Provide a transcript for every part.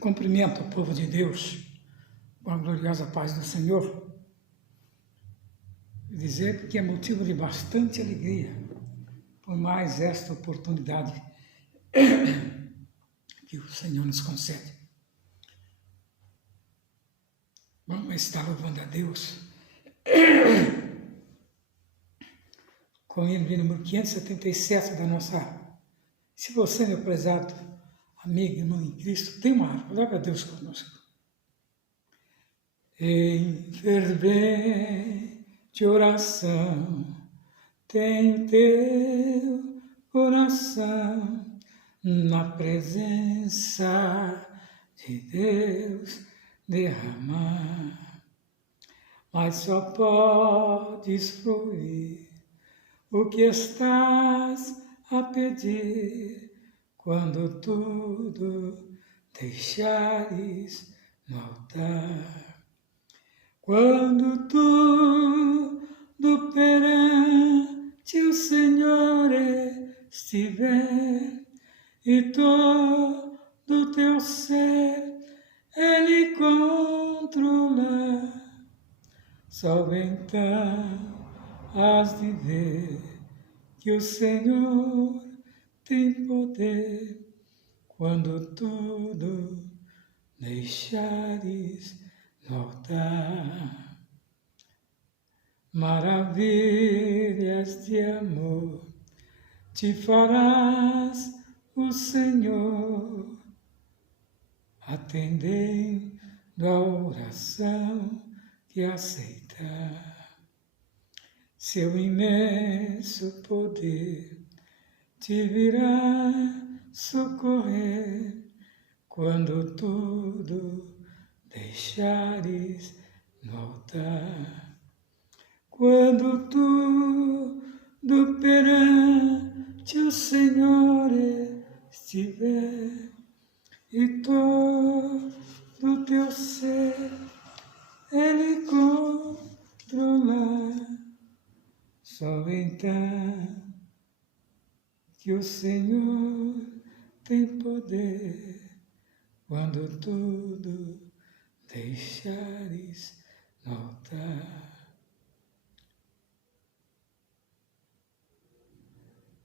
Cumprimento o povo de Deus com a gloriosa paz do Senhor. E dizer que é motivo de bastante alegria por mais esta oportunidade que o Senhor nos concede. Vamos estar louvando a Deus com o hino de número 577 da nossa... Se você, meu prezado amigo e irmão em Cristo, tem uma harpa, louve a Deus conosco. Em fervente oração, tenho teu coração na presença de Deus derramar, mas só podes fluir o que estás a pedir quando tudo deixares no altar. Quando tudo perante o Senhor estiver e todo teu ser Ele controlar, só então has de ver que o Senhor tem poder quando tudo deixares no altar. Maravilhas de amor te farás o Senhor, atendendo a oração que aceitar. Seu imenso poder te virá socorrer quando tudo deixares no altar. Quando tudo perante o Senhor estiver e todo teu ser Ele controlar, só então que o Senhor tem poder quando tudo deixares no altar.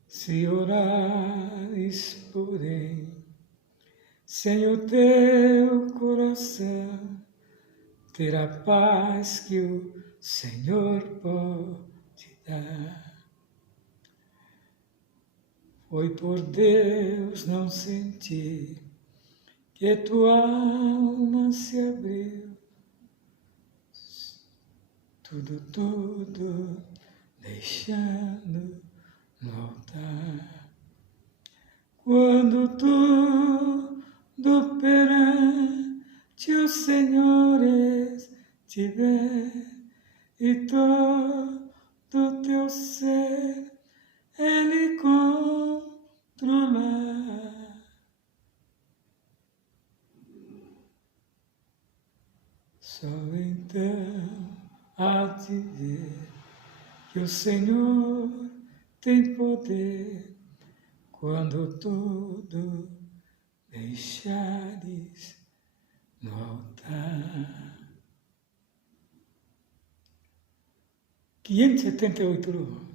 Se orares, porém, sem o teu coração, terá paz que o Senhor pode dar. Foi por Deus não sentir que tua alma se abriu, tudo deixando no altar. Quando tudo perante o Senhor estiver e todo teu ser Ele controlar, só então há de ver que o Senhor tem poder quando tudo deixares no altar. 578.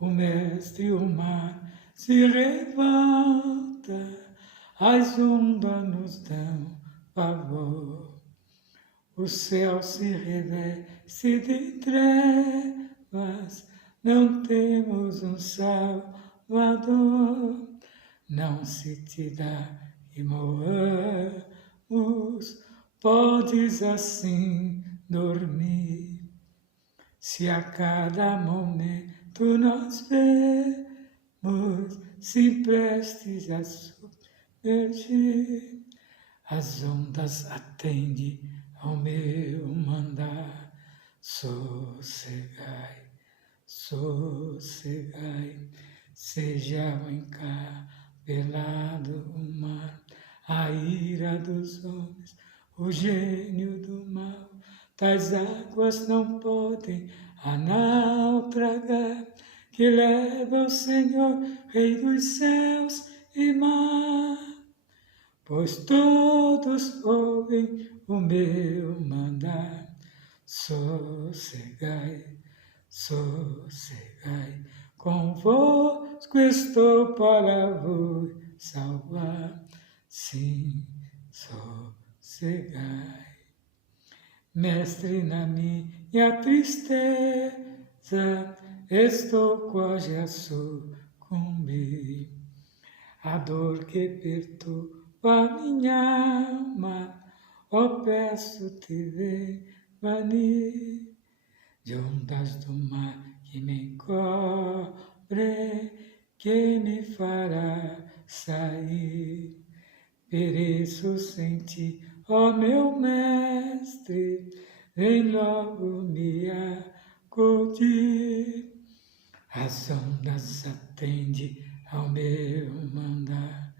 O mestre, o mar se revolta, as ondas nos dão pavor, o céu se reveste de trevas, não temos um Salvador, não se te dá e morramos, podes assim dormir. Se a cada momento nós vemos, se prestes a submergir, as ondas atendem ao meu mandar. Sossegai, sossegai, seja o encabelado o mar, a ira dos homens, o gênio do mal. Tais águas não podem a naufragar, que leva o Senhor, Rei dos céus e mar, pois todos ouvem o meu mandar. Sossegai, sossegai, convosco estou para vos salvar. Sim, sossegai. Mestre, na minha tristeza, estou quase a sucumbir. A dor que perturba minha alma, ó, peço-te ver banir. De ondas do mar que me encobre, que me fará sair. Pereço sem ti, ó meu mestre, vem logo me acudir. As ondas atende ao meu mandar.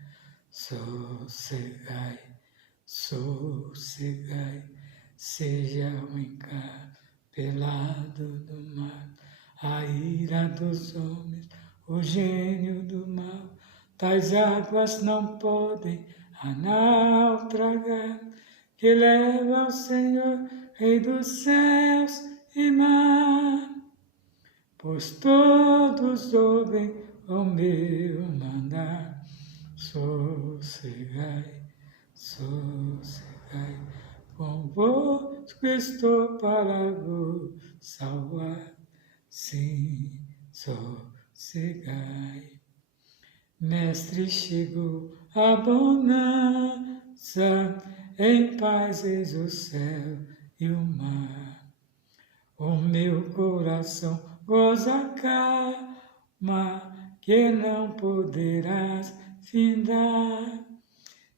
Sossegai, sossegai, seja o encapelado do mar, a ira dos homens, o gênio do mal. Tais águas não podem a nau tragar, que leva ao Senhor, Rei dos céus e mar. Pois todos ouvem o meu mandar. Sossegai, sossegai, convosco estou para vos salvar. Sim, sossegai. Mestre, chegou a bonança, em paz eis o céu e o mar. O meu coração goza calma, que não poderás findar.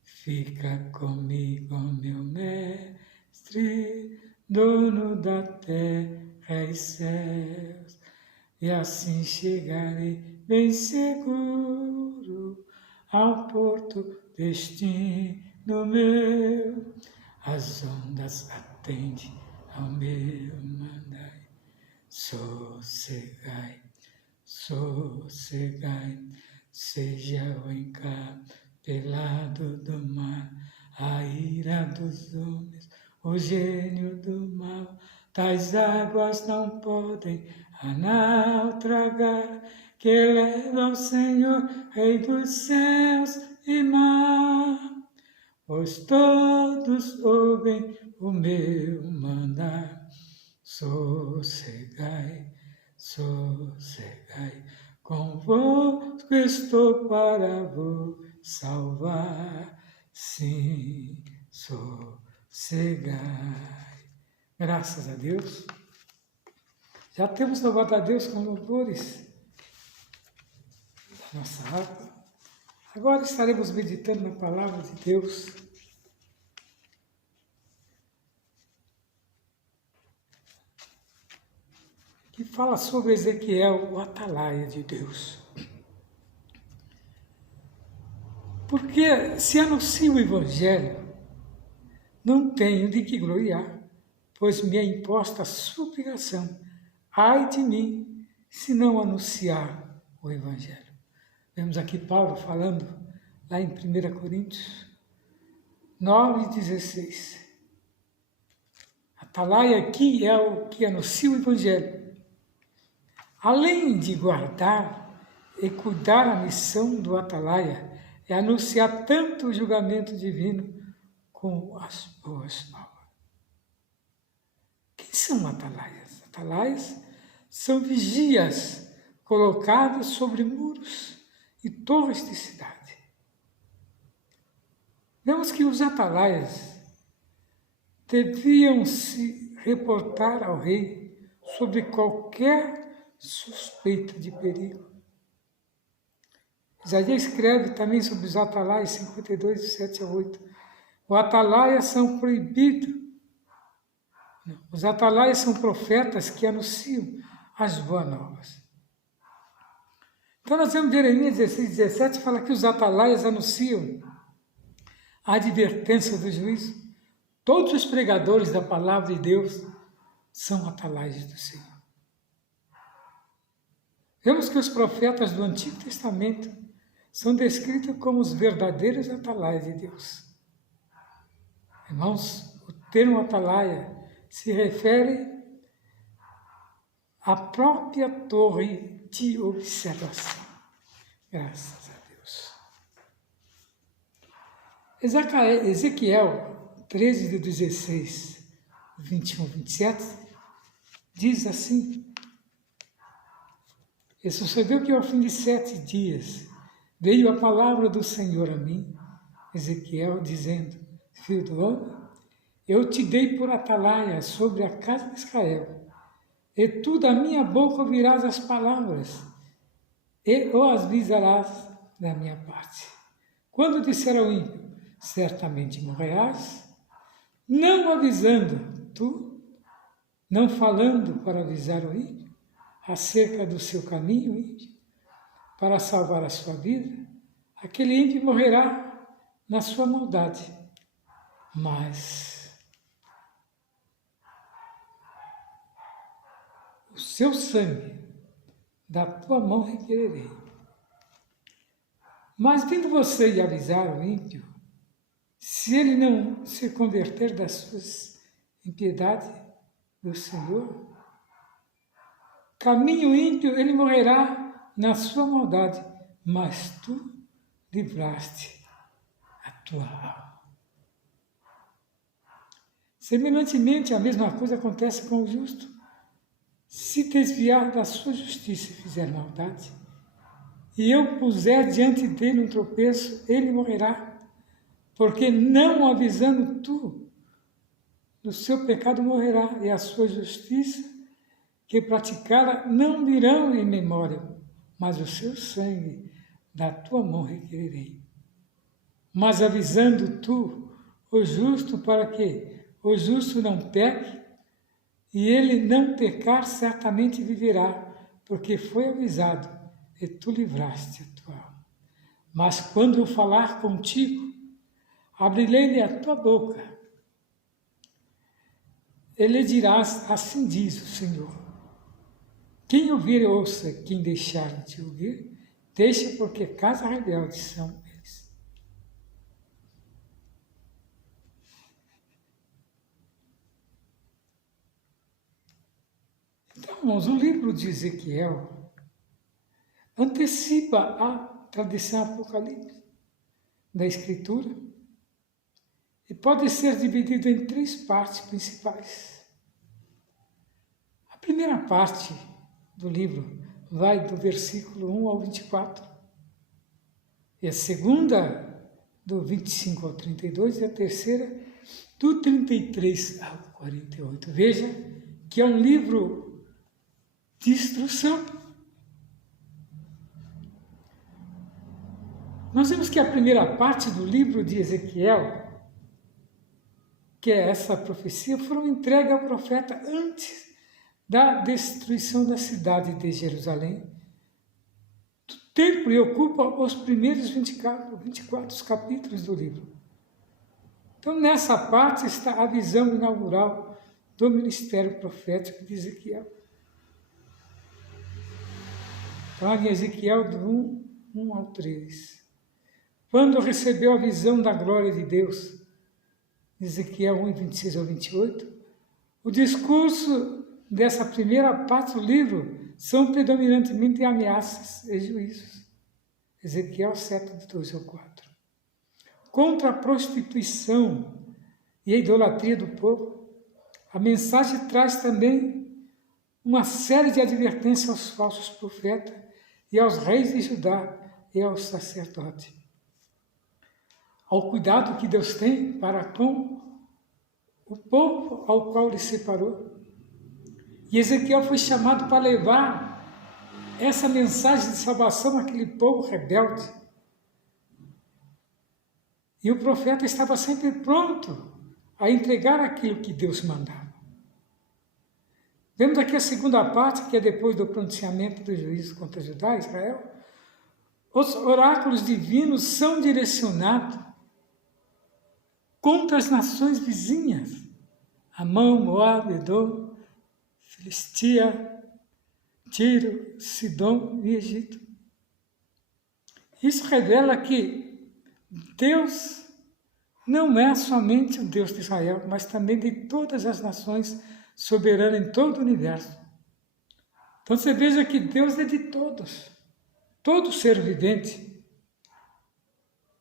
Fica comigo, meu mestre, dono da terra e céus, e assim chegarei bem seguro ao porto destino meu. As ondas atendem ao meu mandar. Sossegai, sossegai, seja o encapelado do mar, a ira dos homens, o gênio do mal. Tais águas não podem a nau tragar, que leva ao Senhor, Rei dos céus e mar. Pois todos ouvem o meu mandar. Sossegai, sossegai, convosco estou para vos salvar. Sim, sossegai. Graças a Deus. Já temos louvado a Deus com louvores da nossa harpa. Agora estaremos meditando na palavra de Deus. Que fala sobre Ezequiel, o atalaia de Deus. Porque se anuncio o Evangelho, não tenho de que gloriar, pois me é imposta a suplicação. Ai de mim, se não anunciar o Evangelho. Vemos aqui Paulo falando, lá em 1 Coríntios 9:16. Atalaia aqui é o que anuncia o Evangelho. Além de guardar e cuidar a missão do atalaia, é anunciar tanto o julgamento divino como as boas novas. Quem são atalaias? Atalaias são vigias colocados sobre muros e torres de cidade. Vemos que os atalaias deviam se reportar ao rei sobre qualquer suspeita de perigo. Isaías escreve também sobre os atalaias, 52, 7-8. Os atalaias são proibidos. Os atalaias são profetas que anunciam as boas novas. Então nós vemos Jeremias 16:17, fala que os atalaias anunciam a advertência do juízo. Todos os pregadores da palavra de Deus são atalaias do Senhor. Vemos que os profetas do Antigo Testamento são descritos como os verdadeiros atalaias de Deus. Irmãos, o termo atalaia se refere à própria torre de observação. Graças a Deus. Ezequiel 13, 16, 21, 27, diz assim: E sucedeu que ao fim de 7 dias veio a palavra do Senhor a mim, Ezequiel, dizendo: Filho do homem, eu te dei por atalaia sobre a casa de Israel, e tu da minha boca ouvirás as palavras, e o avisarás da minha parte. Quando disser ao ímpio, certamente morrerás, não avisando tu, não falando para avisar o ímpio, acerca do seu caminho ímpio, para salvar a sua vida, aquele ímpio morrerá na sua maldade. Mas o seu sangue da tua mão requererei. Mas vindo você e avisar o ímpio, se ele não se converter das suas impiedades do Senhor, caminho ímpio ele morrerá na sua maldade, mas tu livraste a tua alma. Semelhantemente, a mesma coisa acontece com o justo. Se desviar da sua justiça e fizer maldade, e eu puser diante dele um tropeço, ele morrerá, porque não avisando tu, do seu pecado morrerá, e a sua justiça que praticara não virão em memória, mas o seu sangue da tua mão requererei. Mas avisando tu o justo, para que o justo não peque, e ele não pecar, certamente viverá, porque foi avisado, e tu livraste a tua alma. Mas quando eu falar contigo, abrirei-lhe a tua boca, e lhe dirás: assim diz o Senhor. Quem ouvir, ouça; quem deixar de ouvir, deixa, porque casa rebelde são eles. Então, irmãos, o livro de Ezequiel antecipa a tradição apocalíptica da Escritura e pode ser dividido em 3 partes principais. A primeira parte do livro vai do versículo 1 ao 24, e a segunda do 25 ao 32, e a terceira do 33 ao 48. Veja que é um livro de instrução. Nós vemos que a primeira parte do livro de Ezequiel, que é essa profecia, foram entregues ao profeta antes da destruição da cidade de Jerusalém, do templo, e ocupa os primeiros 24 capítulos do livro. Então, nessa parte está a visão inaugural do ministério profético de Ezequiel. Então, em Ezequiel do 1 ao 3. Quando recebeu a visão da glória de Deus, Ezequiel 1, 26 ao 28, o discurso dessa primeira parte do livro são predominantemente ameaças e juízos. Ezequiel 7, de 2 ao 4. Contra a prostituição e a idolatria do povo, a mensagem traz também uma série de advertências aos falsos profetas e aos reis de Judá e aos sacerdotes, ao cuidado que Deus tem para com o povo ao qual ele separou. E Ezequiel foi chamado para levar essa mensagem de salvação àquele povo rebelde. E o profeta estava sempre pronto a entregar aquilo que Deus mandava. Vemos aqui a segunda parte, que é depois do pronunciamento do juízo contra Judá e Israel. Os oráculos divinos são direcionados contra as nações vizinhas: Amon, Moab, Edom, Filistia, Tiro, Sidom e Egito. Isso revela que Deus não é somente o Deus de Israel, mas também de todas as nações, soberano em todo o universo. Então você veja que Deus é de todos, todo ser vivente.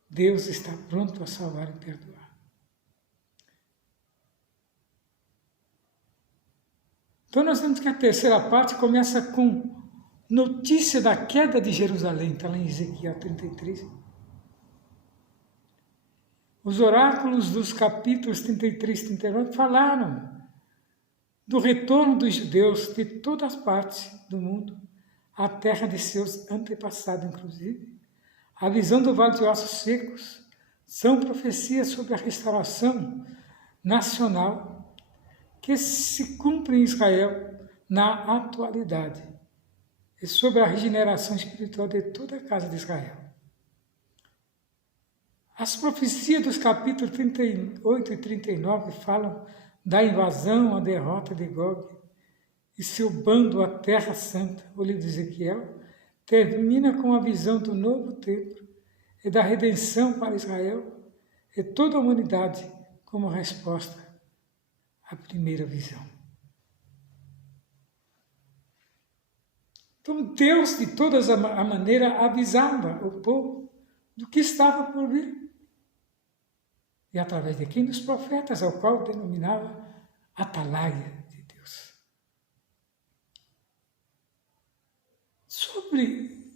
Deus está pronto a salvar e perdoar. Então nós vemos que a terceira parte começa com notícia da queda de Jerusalém, está lá em Ezequiel 33. Os oráculos dos capítulos 33 e 39 falaram do retorno dos judeus de todas as partes do mundo, à terra de seus antepassados, inclusive. A visão do Vale de Ossos Secos são profecias sobre a restauração nacional que se cumpre em Israel na atualidade e sobre a regeneração espiritual de toda a casa de Israel. As profecias dos capítulos 38 e 39 falam da invasão, a derrota de Gog e seu bando à Terra Santa. O livro de Ezequiel termina com a visão do novo templo e da redenção para Israel e toda a humanidade como resposta à primeira visão. Então Deus, de toda a maneira, avisava o povo do que estava por vir. E através de quem? Dos profetas, ao qual denominava Atalaia de Deus. Sobre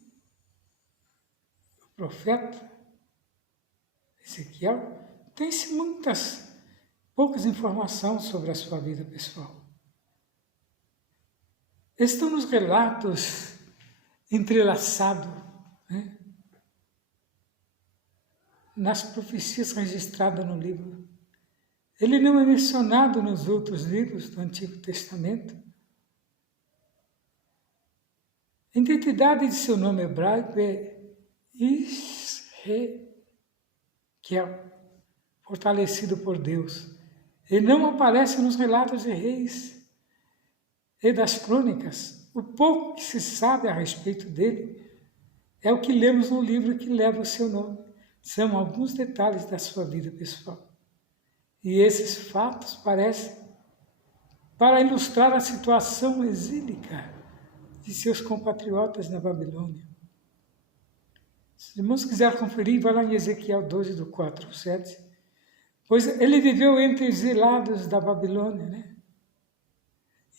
o profeta Ezequiel, tem-se poucas informações sobre a sua vida pessoal. Estão nos relatos entrelaçados, né? Nas profecias registradas no livro. Ele não é mencionado nos outros livros do Antigo Testamento. A identidade de seu nome hebraico é Israel, que é fortalecido por Deus. Ele não aparece nos relatos de reis e das crônicas. O pouco que se sabe a respeito dele é o que lemos no livro que leva o seu nome. São alguns detalhes da sua vida pessoal. E esses fatos parecem para ilustrar a situação exílica de seus compatriotas na Babilônia. Se os irmãos quiserem conferir, vai lá em Ezequiel 12, do 4 ao 7. Pois ele viveu entre os exilados da Babilônia, né?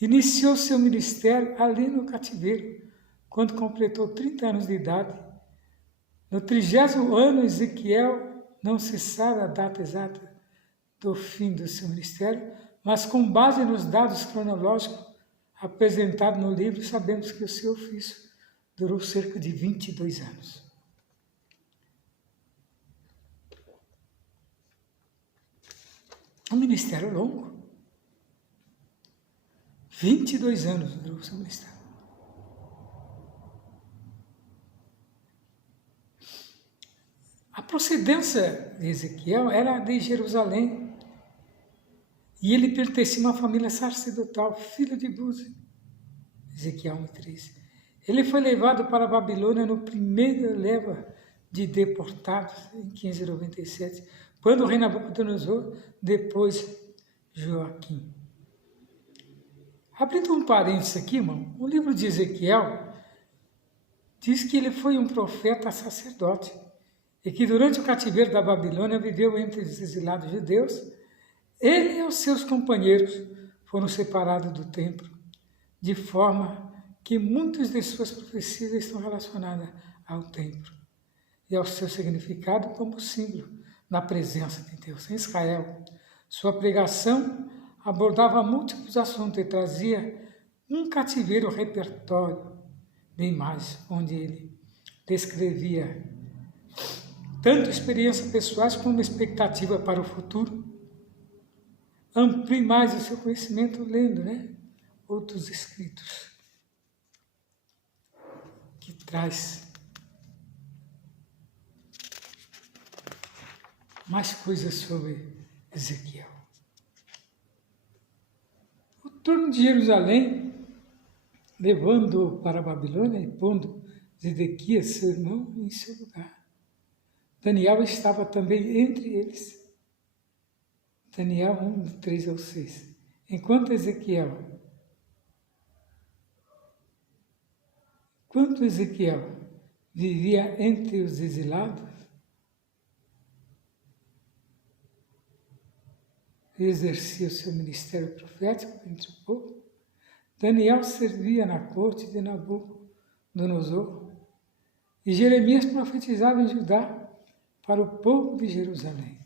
Iniciou seu ministério ali no cativeiro, quando completou 30 anos de idade. No 30º ano, Ezequiel, não se sabe a data exata do fim do seu ministério, mas com base nos dados cronológicos apresentados no livro, sabemos que o seu ofício durou cerca de 22 anos. Um ministério longo. 22 anos durou o seu ministério. A procedência de Ezequiel era de Jerusalém e ele pertencia a uma família sacerdotal, filho de Buzi. Ezequiel 1:3. Ele foi levado para a Babilônia no primeiro leva de deportados, em 597, quando o rei Nabucodonosor, depois Joaquim. Abrindo um parênteses aqui, irmão, o livro de Ezequiel diz que ele foi um profeta sacerdote e que durante o cativeiro da Babilônia viveu entre os exilados judeus. Ele e os seus companheiros foram separados do templo, de forma que muitas de suas profecias estão relacionadas ao templo e ao seu significado como símbolo da presença de Deus. Em Israel, sua pregação abordava múltiplos assuntos e trazia um cativeiro repertório de imagens, onde ele descrevia tanto experiências pessoais como expectativa para o futuro. Amplie mais o seu conhecimento lendo, outros escritos que traz mais coisas sobre Ezequiel. O trono de Jerusalém, levando-o para a Babilônia e pondo Zedequias, seu irmão, em seu lugar. Daniel estava também entre eles. Daniel 1, 3 ao 6. Enquanto Ezequiel vivia entre os exilados, e exercia o seu ministério profético entre o povo, Daniel servia na corte de Nabucodonosor, e Jeremias profetizava em Judá para o povo de Jerusalém.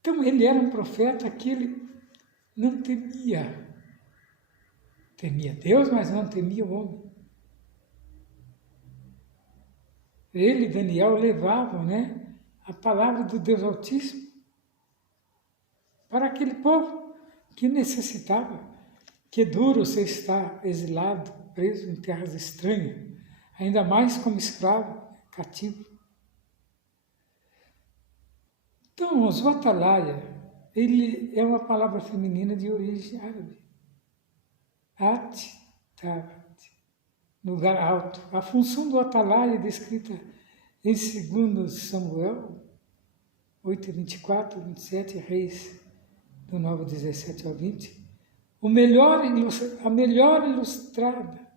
Então ele era um profeta que ele não temia. Temia Deus, mas não temia o homem. Ele, Daniel, levavam, a palavra do Deus Altíssimo para aquele povo que necessitava. Que duro você estar exilado, preso em terras estranhas, ainda mais como escravo, cativo. Então, o atalaia, ele é uma palavra feminina de origem árabe. Lugar alto. A função do atalaia é descrita em 2 Samuel 8, 24, 27, Reis do 9, 17 ao 20. A melhor ilustrada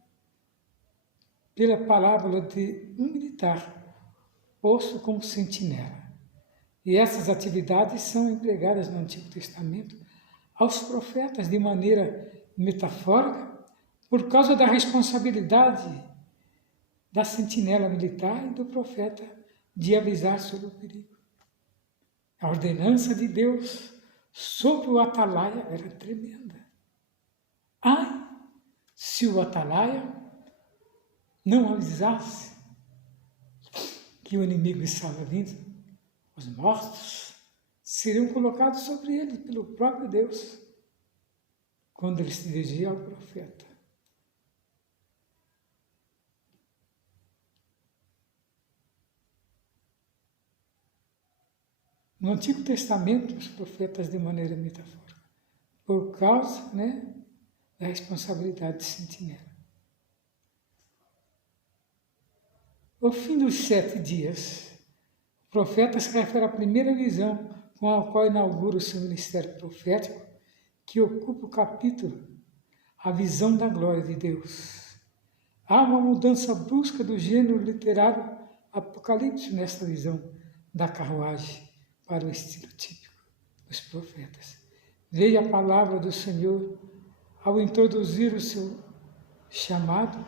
pela parábola de um militar posto como sentinela. E essas atividades são empregadas no Antigo Testamento aos profetas de maneira metafórica, por causa da responsabilidade da sentinela militar e do profeta de avisar sobre o perigo. A ordenança de Deus sobre o atalaia era tremenda. Ai, se o atalaia não avisasse que o inimigo estava vindo, os mortos seriam colocados sobre ele pelo próprio Deus, quando ele se dirigia ao profeta. No Antigo Testamento, os profetas de maneira metafórica, por causa da responsabilidade de sentinela. Ao fim dos 7 dias, o profeta se refere à primeira visão com a qual inaugura o seu ministério profético, que ocupa o capítulo A Visão da Glória de Deus. Há uma mudança brusca do gênero literário apocalipse nesta visão da carruagem para o estilo típico dos profetas. Veio a palavra do Senhor ao introduzir o seu chamado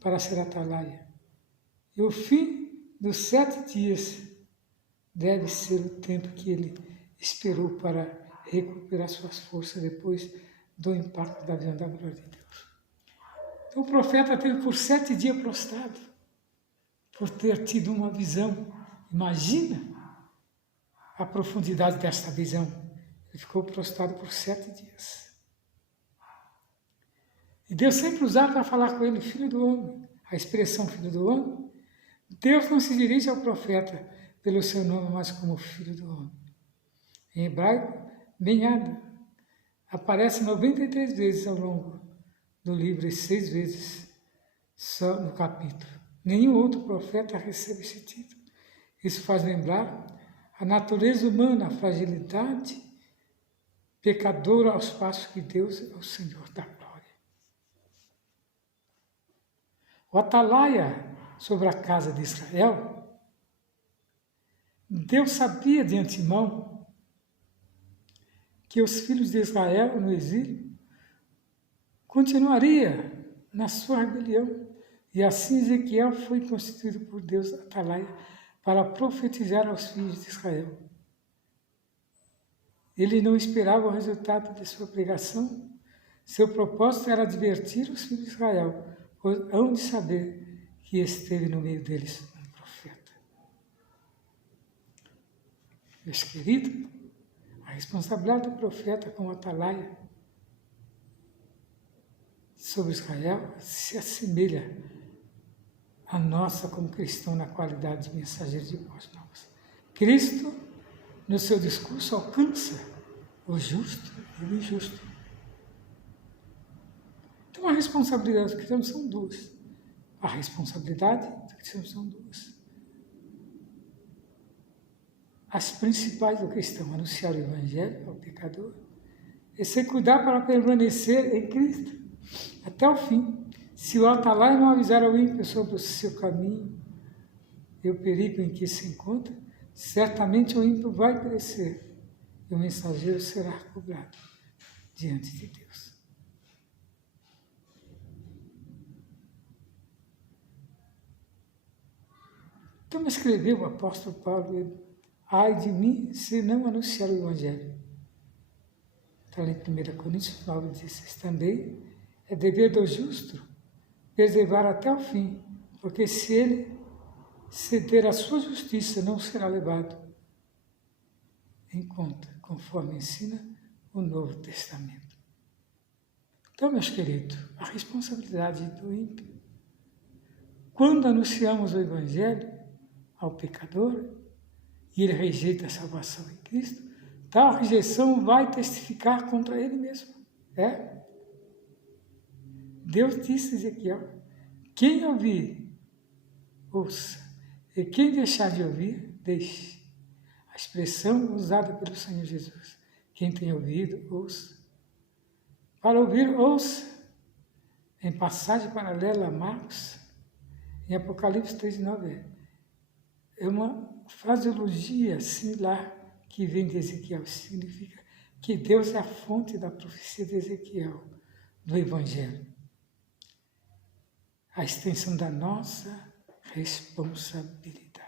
para ser atalaia. E o fim dos 7 dias deve ser o tempo que ele esperou para recuperar suas forças depois do impacto da visão da glória de Deus. Então o profeta teve por 7 dias prostrado, por ter tido uma visão. Imagina a profundidade desta visão. Ele ficou prostrado por 7 dias. E Deus sempre usava para falar com ele, filho do homem. A expressão filho do homem, Deus não se dirige ao profeta pelo seu nome, mas como filho do homem. Em hebraico, Benhada aparece 93 vezes ao longo do livro e 6 vezes só no capítulo. Nenhum outro profeta recebe esse título. Isso faz lembrar a natureza humana, a fragilidade pecadora aos passos que Deus é o Senhor da glória. O atalaia sobre a casa de Israel, Deus sabia de antemão que os filhos de Israel no exílio continuaria na sua rebelião. E assim Ezequiel foi constituído por Deus atalaia para profetizar aos filhos de Israel. Ele não esperava o resultado de sua pregação. Seu propósito era advertir os filhos de Israel, pois hão de saber que esteve no meio deles um profeta. Meus queridos, a responsabilidade do profeta como atalaia sobre Israel se assemelha a nossa como cristão na qualidade de mensageiro de boas novas. Cristo, no seu discurso, alcança o justo e o injusto, uma responsabilidade do cristão são duas. A responsabilidade do cristão são duas. As principais do cristão: anunciar o Evangelho ao pecador e se cuidar para permanecer em Cristo até o fim. Se o atalaia não avisar ao ímpio sobre o seu caminho e o perigo em que se encontra, certamente o ímpio vai perecer e o mensageiro será cobrado diante de Deus. Então escreveu o apóstolo Paulo: ai de mim se não anunciar o Evangelho. Está em 1 Coríntios 9,16. Também é dever do justo preservar até o fim, porque se ele ceder à sua justiça, não será levado em conta, conforme ensina o Novo Testamento. Então, meus queridos, a responsabilidade do ímpio, quando anunciamos o Evangelho ao pecador e ele rejeita a salvação em Cristo, tal rejeição vai testificar contra ele mesmo. Deus disse a Ezequiel: quem ouvir, ouça, e quem deixar de ouvir, deixe. A expressão usada pelo Senhor Jesus: quem tem ouvido, ouça. Para ouvir, ouça. Em passagem paralela a Marcos, em Apocalipse 3,9, é uma fraseologia similar que vem de Ezequiel. Significa que Deus é a fonte da profecia de Ezequiel, do Evangelho. A extensão da nossa responsabilidade.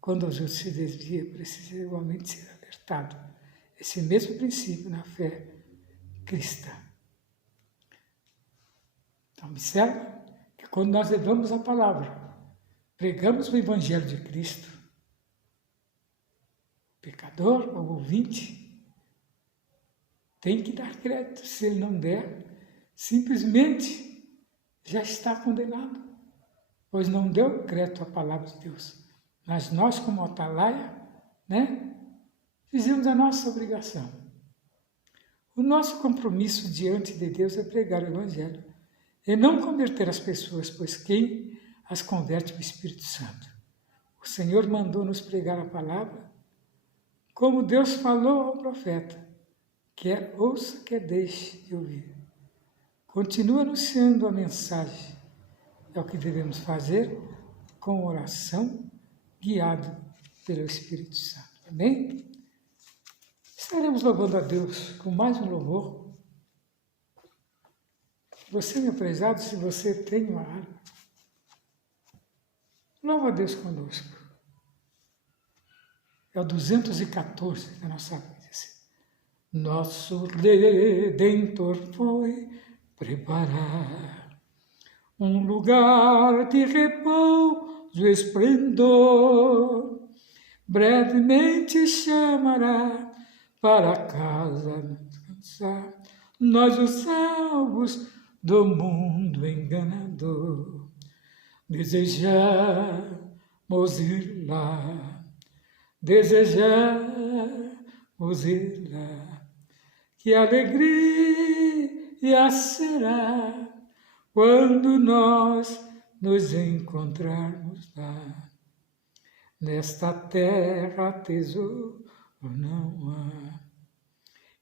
Quando o justo se desvia, precisa igualmente ser alertado. Esse mesmo princípio na fé cristã. Então, observa que quando nós levamos a palavra, pregamos o Evangelho de Cristo, o pecador, o ouvinte, tem que dar crédito. Se ele não der, simplesmente já está condenado, pois não deu crédito à palavra de Deus. Mas nós, como atalaia, fizemos a nossa obrigação. O nosso compromisso diante de Deus é pregar o Evangelho e não converter as pessoas, pois quem as converte é o Espírito Santo. O Senhor mandou nos pregar a palavra, como Deus falou ao profeta: quer ouça, quer deixe de ouvir. Continua anunciando a mensagem. É o que devemos fazer com oração, guiado pelo Espírito Santo. Amém? Estaremos louvando a Deus com mais um louvor. Você, meu prezado, se você tem uma harpa, louva a Deus conosco. É o 214 da nossa vida. Nosso Redentor foi preparar um lugar de repouso e esplendor. Brevemente chamará para casa descansar nós os salvos do mundo enganador. Desejamos ir lá, desejamos ir lá. Que alegria será quando nós nos encontrarmos lá. Nesta terra tesouro não há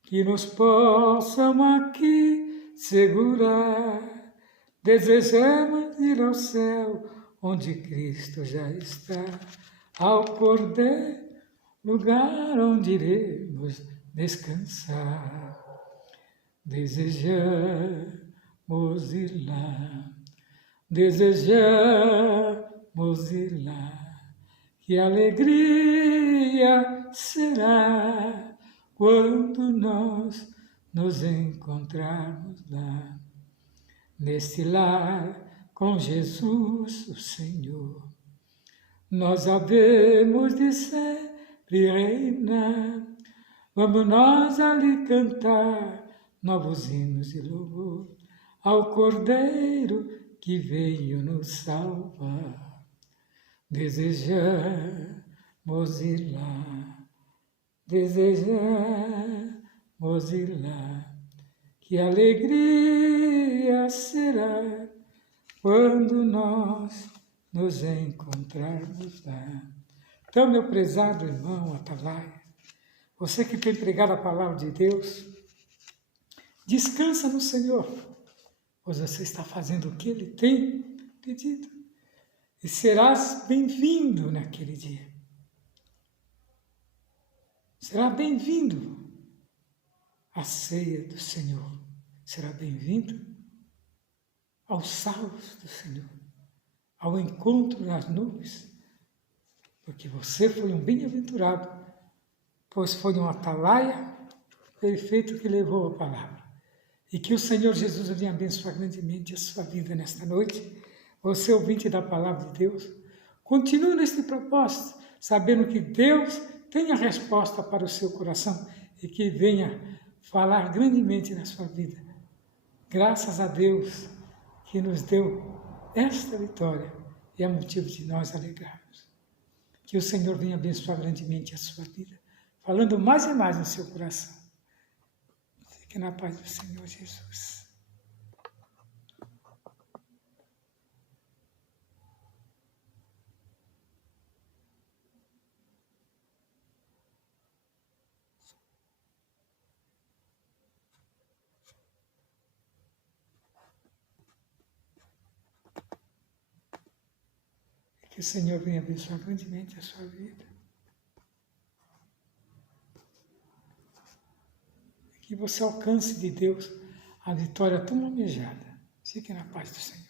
que nos possam aqui segurar. Desejamos ir ao céu onde Cristo já está, ao Cordeiro, lugar onde iremos descansar. Desejamos ir lá, desejamos ir lá. Que alegria será quando nós nos encontrarmos lá, neste lar com Jesus, o Senhor. Nós havemos de sempre reinar. Vamos nós ali cantar novos hinos de louvor ao Cordeiro que veio nos salvar. Desejamos ir lá, desejamos ir lá. que alegria será quando nós nos encontrarmos lá. Então, meu prezado irmão Atalaia, você que tem pregado a palavra de Deus, descansa no Senhor, pois você está fazendo o que Ele tem pedido. E serás bem-vindo naquele dia. Será bem-vindo à ceia do Senhor. Será bem-vindo aos salvos do Senhor, ao encontro nas nuvens, porque você foi um bem-aventurado, pois foi um atalaia perfeito que levou a palavra. E que o Senhor Jesus venha abençoar grandemente a sua vida nesta noite. Você, ouvinte da palavra de Deus, continue neste propósito, sabendo que Deus tem a resposta para o seu coração e que venha falar grandemente na sua vida. Graças a Deus que nos deu esta vitória e é motivo de nós alegrarmos. Que o Senhor venha abençoar grandemente a sua vida, falando mais e mais no seu coração. Fique na paz do Senhor Jesus. Que o Senhor venha abençoar grandemente a sua vida. Que você alcance de Deus a vitória tão almejada. Fique na paz do Senhor.